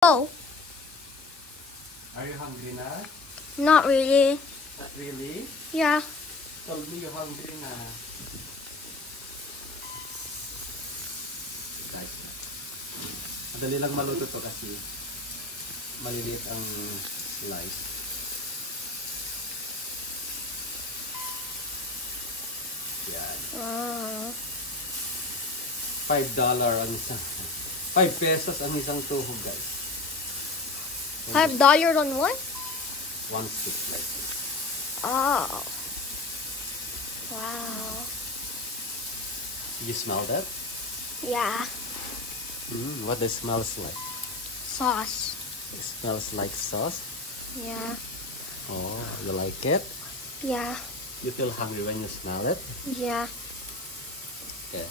Oh. Are you hungry na? Not really. Not really? Yeah. Told me you're hungry na. Guys, madali lang maluto to kasi maliliit ang slice. Yan. $5 ang isang. 5 pesos ang isang tuhog, guys. $5 on what? 1 stick like this. Oh. Wow. You smell that? Yeah. What does it smells like? Sauce. It smells like sauce? Yeah. Oh, you like it? Yeah. You feel hungry when you smell it? Yeah. Okay.